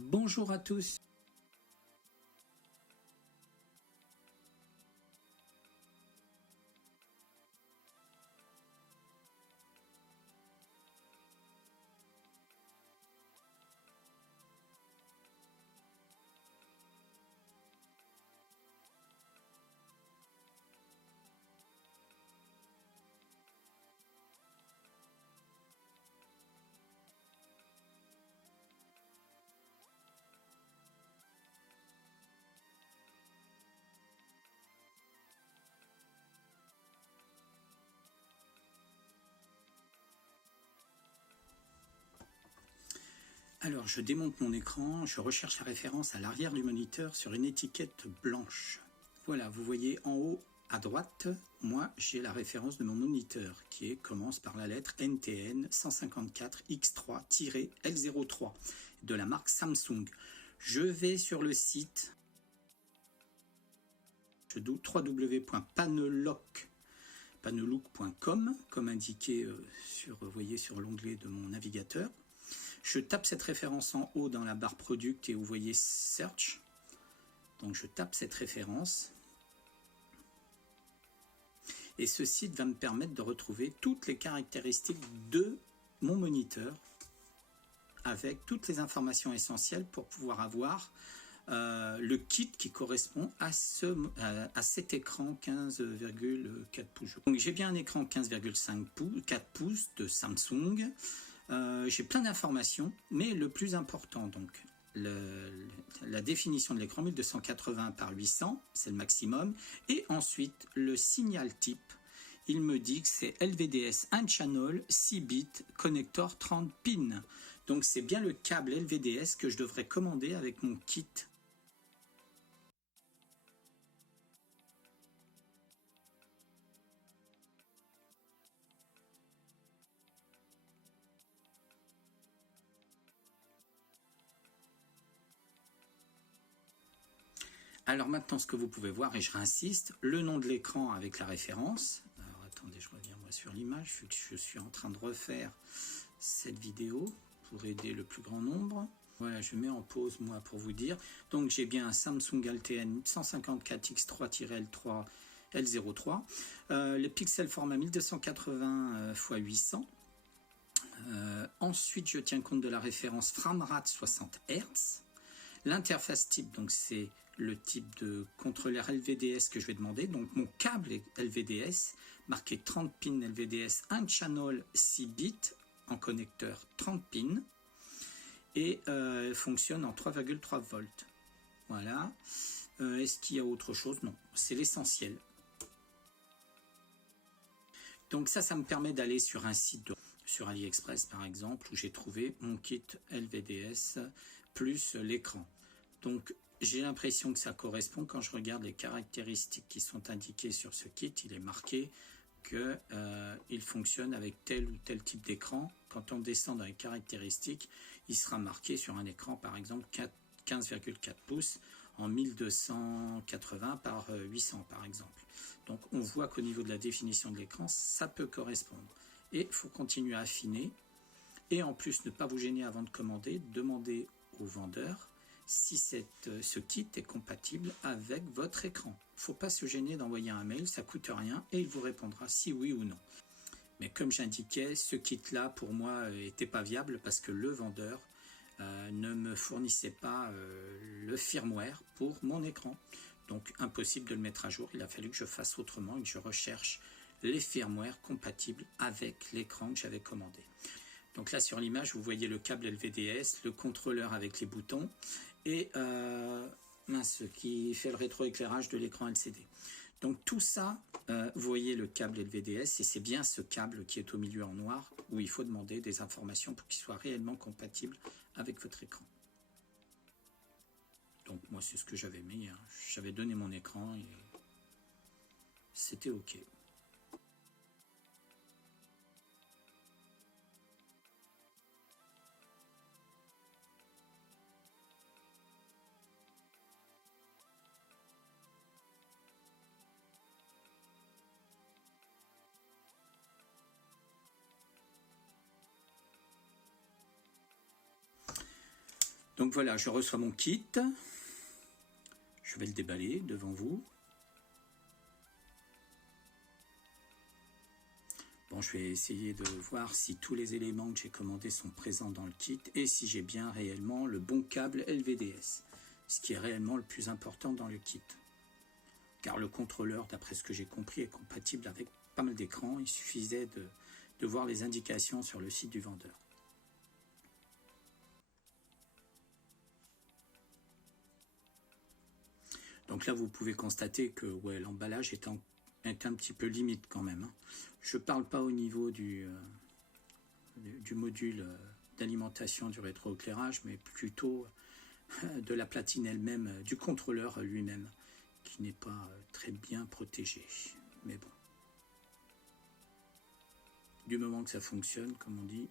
Bonjour à tous. Alors, je démonte mon écran, je recherche la référence à l'arrière du moniteur sur une étiquette blanche. Voilà, vous voyez en haut à droite, moi j'ai la référence de mon moniteur qui commence par la lettre NTN 154X3-L03 de la marque Samsung. Je vais sur le site www.panelook.com comme indiqué sur l'onglet de mon navigateur. Je tape cette référence en haut dans la barre Product et vous voyez Search. Donc je tape cette référence. Et ce site va me permettre de retrouver toutes les caractéristiques de mon moniteur avec toutes les informations essentielles pour pouvoir avoir le kit qui correspond à cet écran 15,4 pouces. Donc j'ai bien un écran 15,5 pouces, 4 pouces de Samsung. J'ai plein d'informations, mais le plus important, donc, la définition de l'écran 1280 par 800, c'est le maximum, et ensuite le signal type, il me dit que c'est LVDS 1 channel 6 bits connector 30 pins. Donc c'est bien le câble LVDS que je devrais commander avec mon kit. Alors maintenant, ce que vous pouvez voir, et je réinsiste, le nom de l'écran avec la référence. Alors attendez, je reviens moi sur l'image, je suis en train de refaire cette vidéo pour aider le plus grand nombre. Voilà, je mets en pause moi pour vous dire. Donc j'ai bien un Samsung ALTN 154X3-L3 L03. Les pixels format 1280 x 800. Ensuite, je tiens compte de la référence framerate 60 Hz. L'interface type, donc c'est le type de contrôleur LVDS que je vais demander. Donc mon câble LVDS, marqué 30 pins LVDS, 1 channel 6 bits en connecteur 30 pins et fonctionne en 3,3 volts. Voilà. Est-ce qu'il y a autre chose? Non, c'est l'essentiel. Donc ça me permet d'aller sur un site sur AliExpress par exemple, où j'ai trouvé mon kit LVDS plus l'écran. Donc j'ai l'impression que ça correspond. Quand je regarde les caractéristiques qui sont indiquées sur ce kit, il est marqué qu'il fonctionne avec tel ou tel type d'écran. Quand on descend dans les caractéristiques, il sera marqué sur un écran par exemple 15,4 pouces en 1280 par 800 par exemple. Donc on voit qu'au niveau de la définition de l'écran, ça peut correspondre. Et il faut continuer à affiner. Et en plus, ne pas vous gêner avant de commander, demandez au vendeur si ce kit est compatible avec votre écran. Il ne faut pas se gêner d'envoyer un mail, ça ne coûte rien et il vous répondra si oui ou non. Mais comme j'indiquais, ce kit-là, pour moi, n'était pas viable parce que le vendeur ne me fournissait pas le firmware pour mon écran. Donc impossible de le mettre à jour, il a fallu que je fasse autrement et que je recherche les firmware compatibles avec l'écran que j'avais commandé. Donc là sur l'image, vous voyez le câble LVDS, le contrôleur avec les boutons et ce qui fait le rétroéclairage de l'écran LCD. Donc tout ça, vous voyez le câble LVDS et c'est bien ce câble qui est au milieu en noir où il faut demander des informations pour qu'il soit réellement compatible avec votre écran. Donc moi c'est ce que j'avais mis, hein. J'avais donné mon écran et c'était OK. Donc voilà, je reçois mon kit. Je vais le déballer devant vous. Bon, je vais essayer de voir si tous les éléments que j'ai commandés sont présents dans le kit et si j'ai bien réellement le bon câble LVDS, ce qui est réellement le plus important dans le kit. Car le contrôleur, d'après ce que j'ai compris, est compatible avec pas mal d'écrans. Il suffisait de voir les indications sur le site du vendeur. Donc là, vous pouvez constater que ouais, l'emballage est un petit peu limite quand même. Hein. Je ne parle pas au niveau du module d'alimentation du rétroéclairage, mais plutôt de la platine elle-même, du contrôleur lui-même, qui n'est pas très bien protégé. Mais bon. Du moment que ça fonctionne, comme on dit.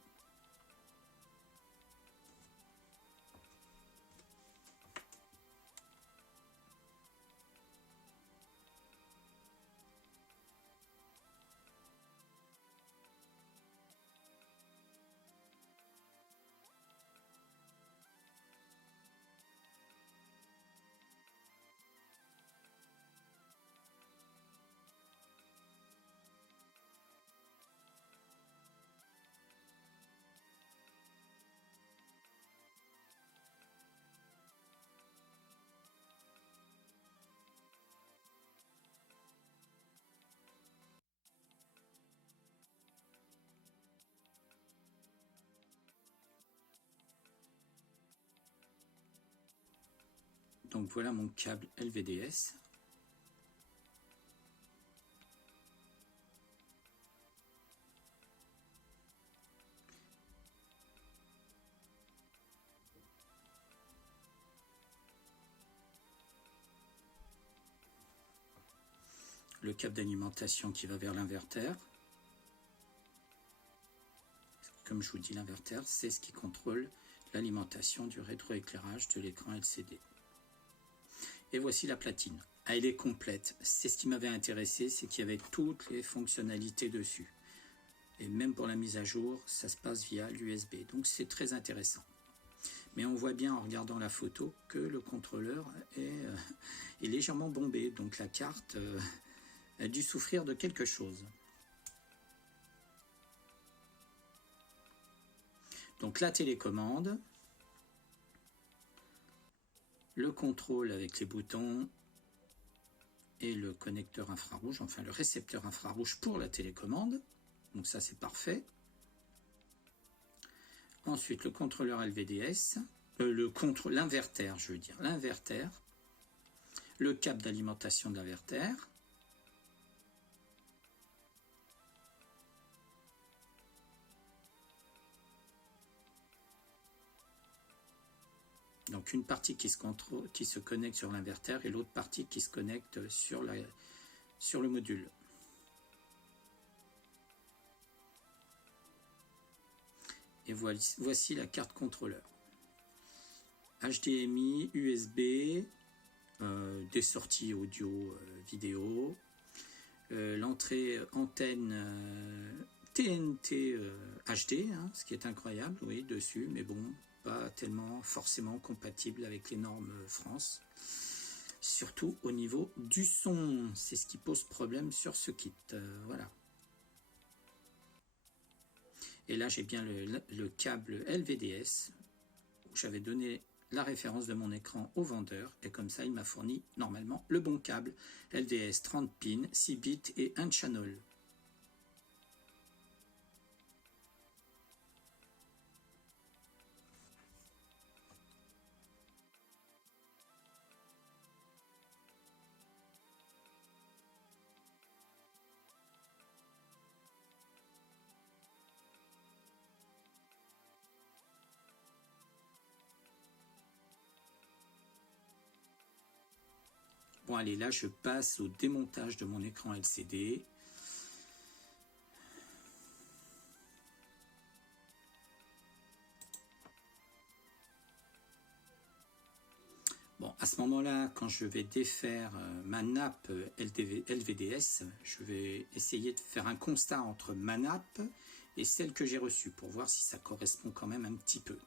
Donc voilà mon câble LVDS. Le câble d'alimentation qui va vers l'inverteur. Comme je vous dis, l'inverteur, c'est ce qui contrôle l'alimentation du rétroéclairage de l'écran LCD. Et voici la platine. Ah, elle est complète. C'est ce qui m'avait intéressé, c'est qu'il y avait toutes les fonctionnalités dessus. Et même pour la mise à jour, ça se passe via l'USB. Donc c'est très intéressant. Mais on voit bien en regardant la photo que le contrôleur est légèrement bombé. Donc la carte a dû souffrir de quelque chose. Donc la télécommande, le contrôle avec les boutons et le connecteur infrarouge, enfin le récepteur infrarouge pour la télécommande. Donc ça c'est parfait. Ensuite le contrôleur LVDS, l'inverteur, je veux dire, l'inverteur, le câble d'alimentation de l'inverteur, donc une partie qui se connecte sur l'inverteur et l'autre partie qui se connecte sur le module. Et voici la carte contrôleur. HDMI, USB, des sorties audio, vidéo, l'entrée antenne TNT HD, hein, ce qui est incroyable, oui, dessus, mais bon, pas tellement forcément compatible avec les normes France. Surtout au niveau du son, c'est ce qui pose problème sur ce kit, voilà. Et là, j'ai bien le câble LVDS, où j'avais donné la référence de mon écran au vendeur, et comme ça, il m'a fourni normalement le bon câble LVDS 30 pins, 6 bits et 1 channel. Bon allez, là je passe au démontage de mon écran LCD. Bon, à ce moment-là, quand je vais défaire ma nappe LVDS, je vais essayer de faire un constat entre ma nappe et celle que j'ai reçue pour voir si ça correspond quand même un petit peu.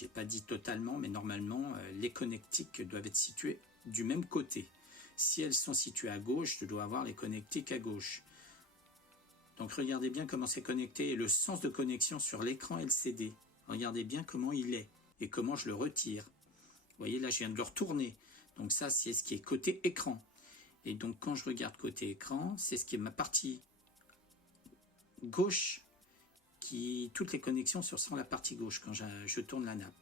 J'ai pas dit totalement, mais normalement, les connectiques doivent être situées du même côté. Si elles sont situées à gauche, je dois avoir les connectiques à gauche. Donc regardez bien comment c'est connecté et le sens de connexion sur l'écran LCD. Regardez bien comment il est et comment je le retire. Vous voyez, là, je viens de le retourner. Donc ça, c'est ce qui est côté écran. Et donc, quand je regarde côté écran, c'est ce qui est ma partie gauche, toutes les connexions sont la partie gauche quand je tourne la nappe.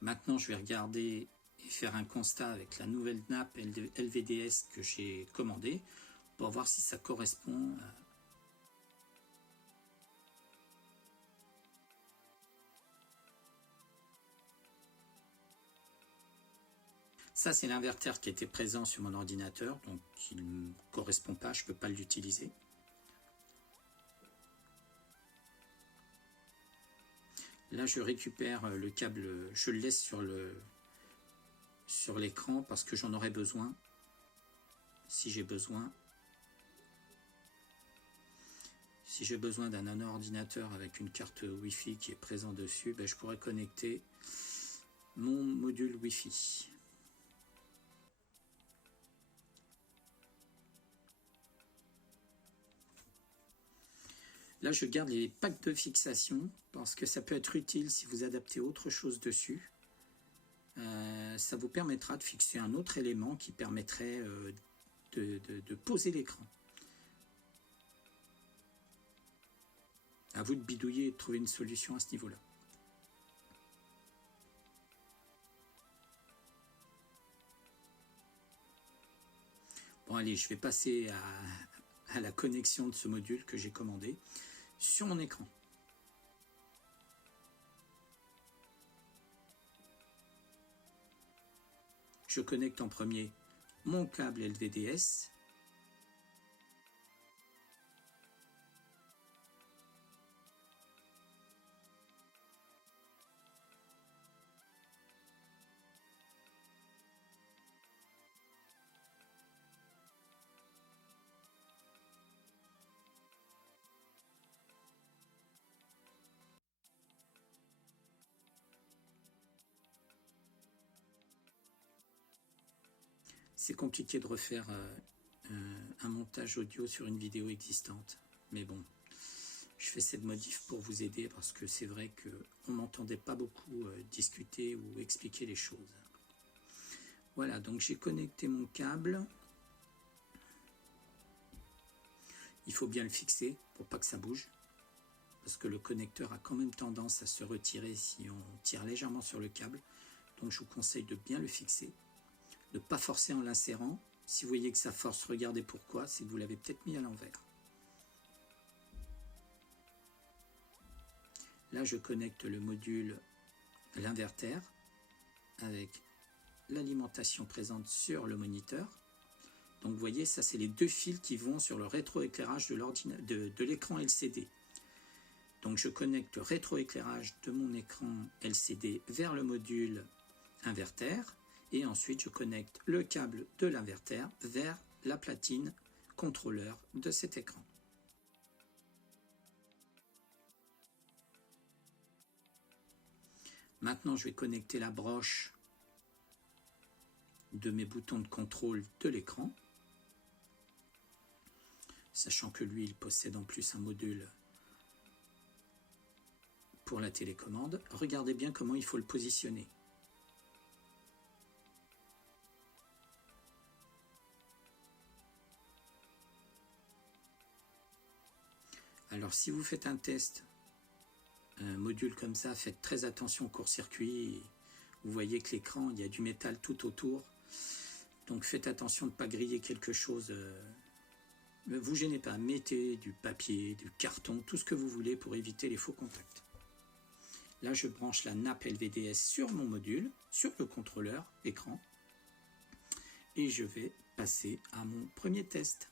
Maintenant, je vais regarder et faire un constat avec la nouvelle nappe LVDS que j'ai commandée pour voir si ça correspond à... Ça, c'est l'inverteur qui était présent sur mon ordinateur, donc il ne correspond pas, je ne peux pas l'utiliser. Là, je récupère le câble, je le laisse sur l'écran parce que j'en aurai besoin, si j'ai besoin. Si j'ai besoin d'un ordinateur avec une carte Wi-Fi qui est présent dessus, ben, je pourrais connecter mon module Wi-Fi. Là, je garde les packs de fixation parce que ça peut être utile si vous adaptez autre chose dessus. Ça vous permettra de fixer un autre élément qui permettrait de poser l'écran. À vous de bidouiller et de trouver une solution à ce niveau-là. Bon, allez, je vais passer à la connexion de ce module que j'ai commandé sur mon écran. Je connecte en premier mon câble LVDS. C'est compliqué de refaire un montage audio sur une vidéo existante. Mais bon, je fais cette modif pour vous aider parce que c'est vrai qu'on n'entendait pas beaucoup discuter ou expliquer les choses. Voilà, donc j'ai connecté mon câble. Il faut bien le fixer pour pas que ça bouge. Parce que le connecteur a quand même tendance à se retirer si on tire légèrement sur le câble. Donc je vous conseille de bien le fixer. Ne pas forcer en l'insérant. Si vous voyez que ça force, regardez pourquoi, c'est que vous l'avez peut-être mis à l'envers. Là, je connecte le module, l'inverter, avec l'alimentation présente sur le moniteur. Donc vous voyez, ça c'est les deux fils qui vont sur le rétroéclairage de l'écran LCD. Donc je connecte le rétroéclairage de mon écran LCD vers le module inverter. Et ensuite, je connecte le câble de l'inverter vers la platine contrôleur de cet écran. Maintenant, je vais connecter la broche de mes boutons de contrôle de l'écran. Sachant que lui, il possède en plus un module pour la télécommande. Regardez bien comment il faut le positionner. Alors si vous faites un test, un module comme ça, faites très attention au court-circuit. Vous voyez que l'écran, il y a du métal tout autour. Donc faites attention de ne pas griller quelque chose. Ne vous gênez pas, mettez du papier, du carton, tout ce que vous voulez pour éviter les faux contacts. Là, je branche la nappe LVDS sur mon module, sur le contrôleur écran. Et je vais passer à mon premier test.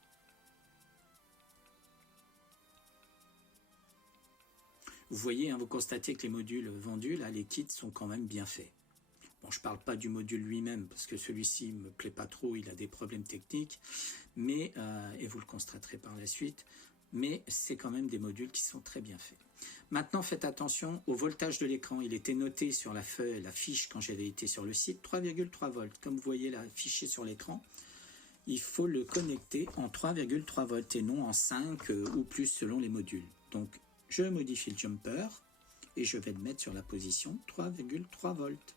Vous voyez, hein, vous constatez que les modules vendus, là, les kits sont quand même bien faits. Bon, je ne parle pas du module lui-même, parce que celui-ci ne me plaît pas trop, il a des problèmes techniques, mais, et vous le constaterez par la suite, mais c'est quand même des modules qui sont très bien faits. Maintenant, faites attention au voltage de l'écran. Il était noté sur la feuille, la fiche, quand j'avais été sur le site, 3,3 volts. Comme vous voyez là, affiché sur l'écran, il faut le connecter en 3,3 volts et non en 5 ou plus selon les modules. Donc, je modifie le jumper et je vais le mettre sur la position 3,3 volts.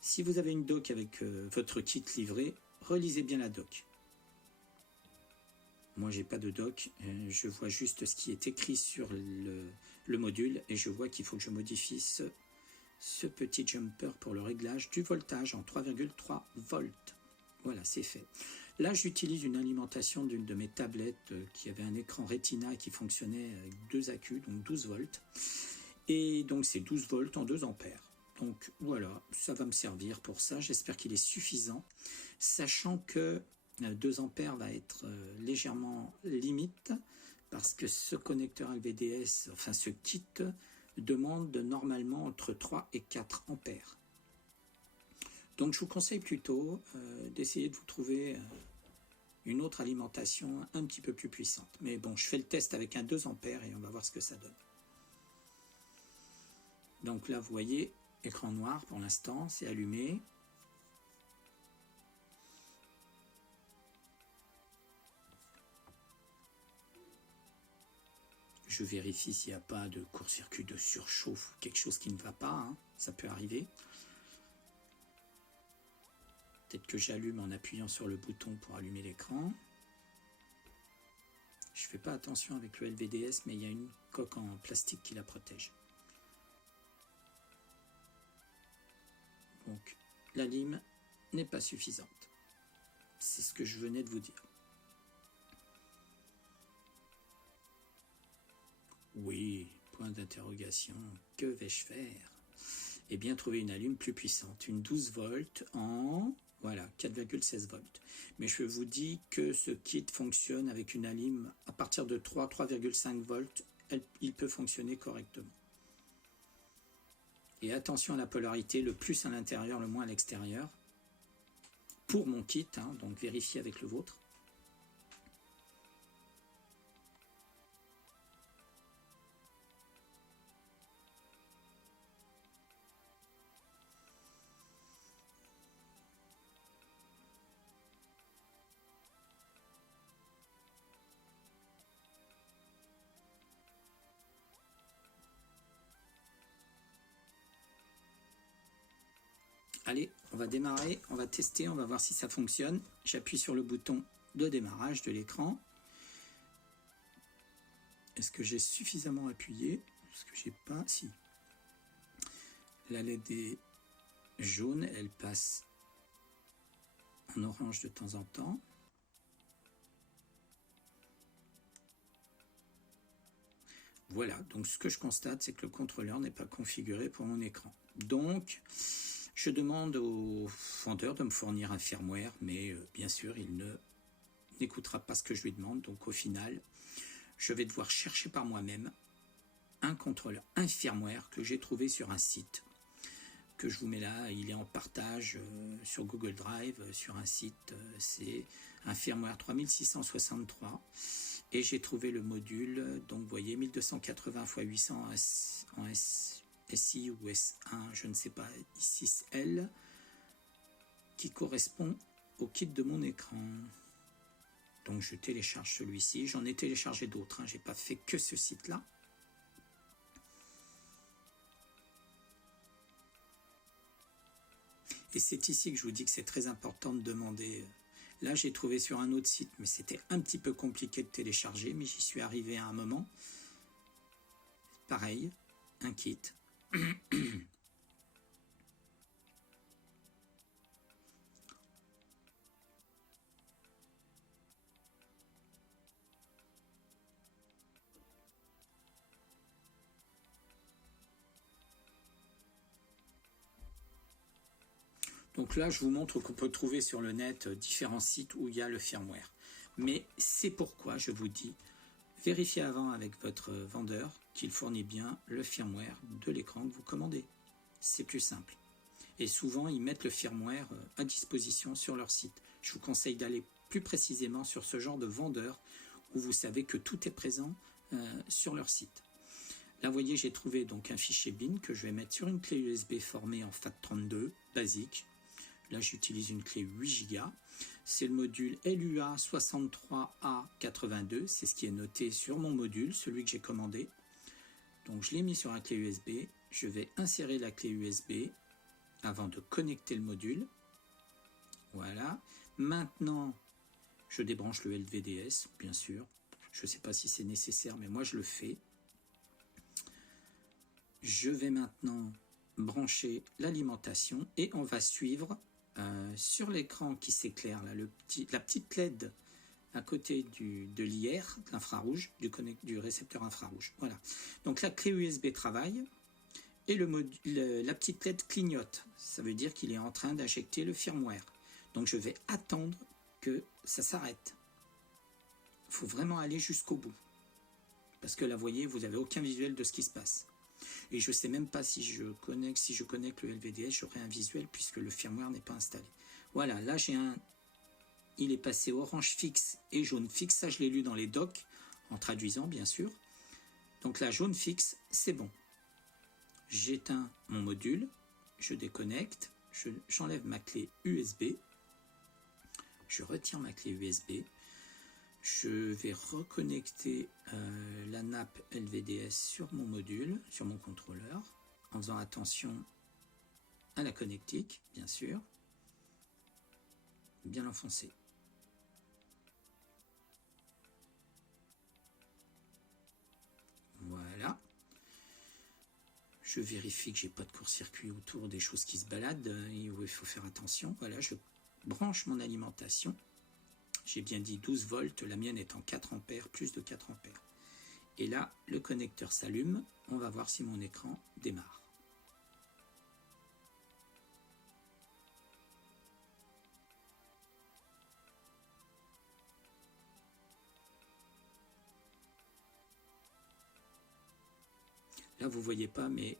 Si vous avez une dock avec votre kit livré, relisez bien la dock. Moi, j'ai pas de dock, je vois juste ce qui est écrit sur le module et je vois qu'il faut que je modifie ce petit jumper pour le réglage du voltage en 3,3 volts. Voilà, c'est fait. Là, j'utilise une alimentation d'une de mes tablettes qui avait un écran Retina et qui fonctionnait avec 2 accus, donc 12 volts. Et donc, c'est 12 volts en 2 ampères. Donc, voilà, ça va me servir pour ça. J'espère qu'il est suffisant, sachant que 2 ampères va être légèrement limite parce que ce connecteur LVDS, enfin ce kit, demande normalement entre 3 et 4 ampères. Donc je vous conseille plutôt d'essayer de vous trouver une autre alimentation un petit peu plus puissante. Mais bon, je fais le test avec un 2 ampères et on va voir ce que ça donne. Donc là, vous voyez, écran noir pour l'instant, c'est allumé. Je vérifie s'il n'y a pas de court-circuit, de surchauffe, quelque chose qui ne va pas, hein. Ça peut arriver. Peut-être que j'allume en appuyant sur le bouton pour allumer l'écran. Je ne fais pas attention avec le LVDS, mais il y a une coque en plastique qui la protège. Donc, la lime n'est pas suffisante. C'est ce que je venais de vous dire. Oui, point d'interrogation, que vais-je faire? Eh bien, trouver une allume plus puissante, une 12 volts en, voilà, 4,16 volts. Mais je vous dis que ce kit fonctionne avec une allume à partir de 3,5 volts, il peut fonctionner correctement. Et attention à la polarité, le plus à l'intérieur, le moins à l'extérieur. Pour mon kit, hein, donc vérifiez avec le vôtre. Allez, on va démarrer, on va tester, on va voir si ça fonctionne. J'appuie sur le bouton de démarrage de l'écran. Est-ce que j'ai suffisamment appuyé? Est-ce que j'ai pas? Si. La LED est jaune, elle passe en orange de temps en temps. Voilà, donc ce que je constate, c'est que le contrôleur n'est pas configuré pour mon écran. Donc, je demande au vendeur de me fournir un firmware, mais bien sûr, il n'écoutera pas ce que je lui demande. Donc au final, je vais devoir chercher par moi-même un contrôleur, un firmware que j'ai trouvé sur un site, que je vous mets là, il est en partage sur Google Drive, sur un site, c'est un firmware 3663, et j'ai trouvé le module, donc vous voyez, 1280 x 800 en SI ou S1, je ne sais pas, I6L, qui correspond au kit de mon écran. Donc je télécharge celui-ci, j'en ai téléchargé d'autres, hein, j'ai pas fait que ce site-là. Et c'est ici que je vous dis que c'est très important de demander. Là, j'ai trouvé sur un autre site, mais c'était un petit peu compliqué de télécharger, mais j'y suis arrivé à un moment. Pareil, un kit. Donc là, je vous montre qu'on peut trouver sur le net différents sites où il y a le firmware. Mais c'est pourquoi je vous dis, vérifiez avant avec votre vendeur qu'il fournit bien le firmware de l'écran que vous commandez. C'est plus simple. Et souvent, ils mettent le firmware à disposition sur leur site. Je vous conseille d'aller plus précisément sur ce genre de vendeur où vous savez que tout est présent sur leur site. Là, vous voyez, j'ai trouvé donc un fichier bin que je vais mettre sur une clé USB formée en FAT32, basique. Là, j'utilise une clé 8 Go. C'est le module LUA63A82, c'est ce qui est noté sur mon module, celui que j'ai commandé. Donc, je l'ai mis sur la clé USB. Je vais insérer la clé USB avant de connecter le module. Voilà. Maintenant, je débranche le LVDS, bien sûr. Je ne sais pas si c'est nécessaire, mais moi, je le fais. Je vais maintenant brancher l'alimentation et on va suivre sur l'écran qui s'éclaire, là, la petite LED à côté de l'IR, de l'infrarouge, du récepteur infrarouge. Voilà. Donc la clé USB travaille et la petite LED clignote. Ça veut dire qu'il est en train d'injecter le firmware. Donc je vais attendre que ça s'arrête. Il faut vraiment aller jusqu'au bout. Parce que là, vous voyez, vous n'avez aucun visuel de ce qui se passe. Et je ne sais même pas si je connecte le LVDS, j'aurai un visuel puisque le firmware n'est pas installé. Voilà, là il est passé orange fixe et jaune fixe, ça je l'ai lu dans les docs, en traduisant bien sûr. Donc là, jaune fixe, c'est bon. J'éteins mon module, je déconnecte, j'enlève ma clé USB, je retire ma clé USB, je vais reconnecter la nappe LVDS sur mon module, sur mon contrôleur, en faisant attention à la connectique, bien sûr. Bien l'enfoncer. Voilà. Je vérifie que j'ai pas de court-circuit autour des choses qui se baladent et où il faut faire attention. Voilà, je branche mon alimentation. J'ai bien dit 12 volts, la mienne est en 4 ampères, plus de 4 ampères. Et là, le connecteur s'allume. On va voir si mon écran démarre. Là, vous ne voyez pas, mais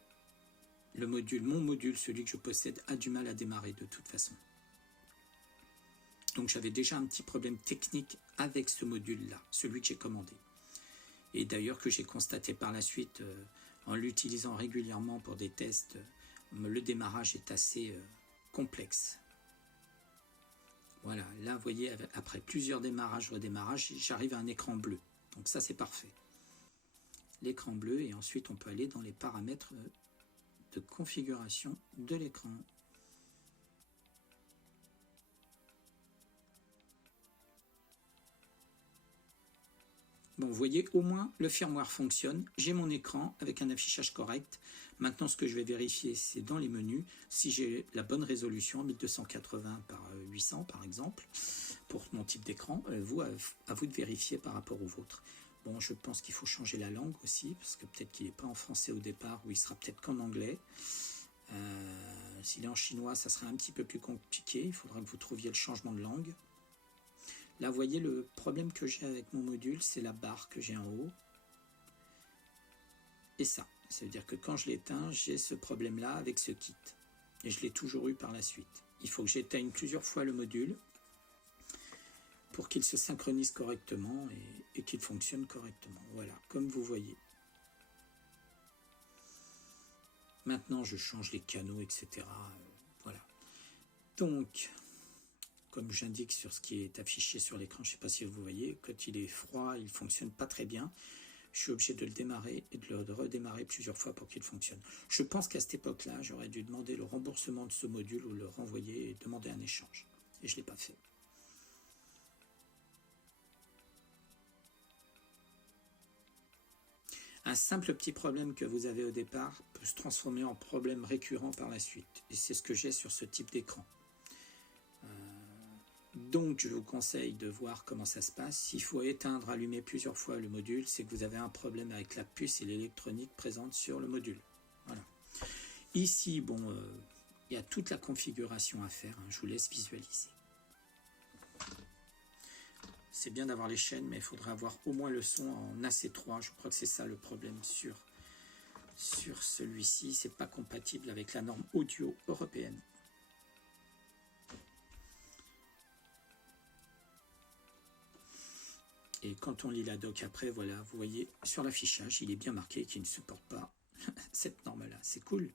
mon module, celui que je possède, a du mal à démarrer de toute façon. Donc j'avais déjà un petit problème technique avec ce module-là, celui que j'ai commandé. Et d'ailleurs que j'ai constaté par la suite, en l'utilisant régulièrement pour des tests, le démarrage est assez complexe. Voilà, là vous voyez, après plusieurs démarrages, redémarrages, j'arrive à un écran bleu. Donc ça c'est parfait. L'écran bleu et ensuite on peut aller dans les paramètres de configuration de l'écran. Bon, vous voyez, au moins, le firmware fonctionne. J'ai mon écran avec un affichage correct. Maintenant, ce que je vais vérifier, c'est dans les menus, si j'ai la bonne résolution, 1280 par 800 par exemple, pour mon type d'écran. À vous de vérifier par rapport au vôtre. Bon, je pense qu'il faut changer la langue aussi, parce que peut-être qu'il n'est pas en français au départ, ou il sera peut-être qu'en anglais. S'il est en chinois, ça sera un petit peu plus compliqué. Il faudra que vous trouviez le changement de langue. Là, vous voyez, le problème que j'ai avec mon module, c'est la barre que j'ai en haut. Et ça veut dire que quand je l'éteins, j'ai ce problème-là avec ce kit. Et je l'ai toujours eu par la suite. Il faut que j'éteigne plusieurs fois le module pour qu'il se synchronise correctement et qu'il fonctionne correctement. Voilà, comme vous voyez. Maintenant, je change les canaux, etc. Voilà. Donc, comme j'indique sur ce qui est affiché sur l'écran, je ne sais pas si vous voyez, quand il est froid, il ne fonctionne pas très bien. Je suis obligé de le démarrer et de le redémarrer plusieurs fois pour qu'il fonctionne. Je pense qu'à cette époque-là, j'aurais dû demander le remboursement de ce module ou le renvoyer et demander un échange. Et je ne l'ai pas fait. Un simple petit problème que vous avez au départ peut se transformer en problème récurrent par la suite. Et c'est ce que j'ai sur ce type d'écran. Donc, je vous conseille de voir comment ça se passe. S'il faut éteindre, allumer plusieurs fois le module, c'est que vous avez un problème avec la puce et l'électronique présente sur le module. Voilà. Ici, bon, il y a toute la configuration à faire. Je vous laisse visualiser. C'est bien d'avoir les chaînes, mais il faudra avoir au moins le son en AC3. Je crois que c'est ça le problème sur Sur celui-ci, c'est pas compatible avec la norme audio européenne. Et quand on lit la doc après, voilà, vous voyez sur l'affichage, il est bien marqué qu'il ne supporte pas cette norme-là. C'est cool.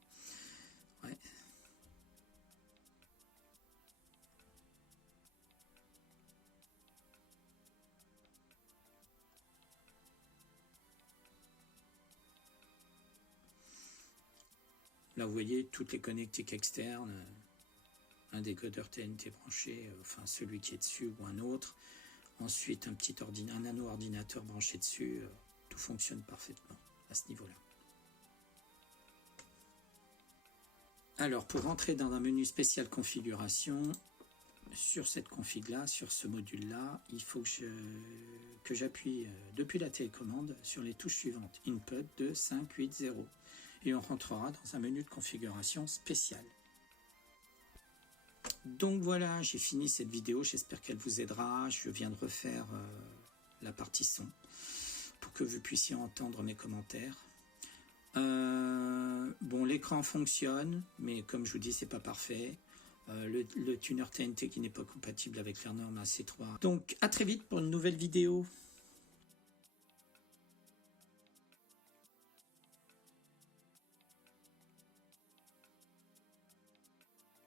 Ouais. Là, vous voyez toutes les connectiques externes, un décodeur TNT branché, enfin celui qui est dessus ou un autre. Ensuite, un nano-ordinateur branché dessus. Tout fonctionne parfaitement à ce niveau-là. Alors, pour rentrer dans un menu spécial configuration, sur cette config-là, sur ce module-là, il faut que j'appuie depuis la télécommande sur les touches suivantes. Input 2, 5, 8, 0. Et on rentrera dans un menu de configuration spécial. Donc voilà, j'ai fini cette vidéo, j'espère qu'elle vous aidera. Je viens de refaire la partie son pour que vous puissiez entendre mes commentaires. Bon, l'écran fonctionne, mais comme je vous dis, c'est pas parfait. Le tuner TNT qui n'est pas compatible avec la norme AC3. Donc à très vite pour une nouvelle vidéo.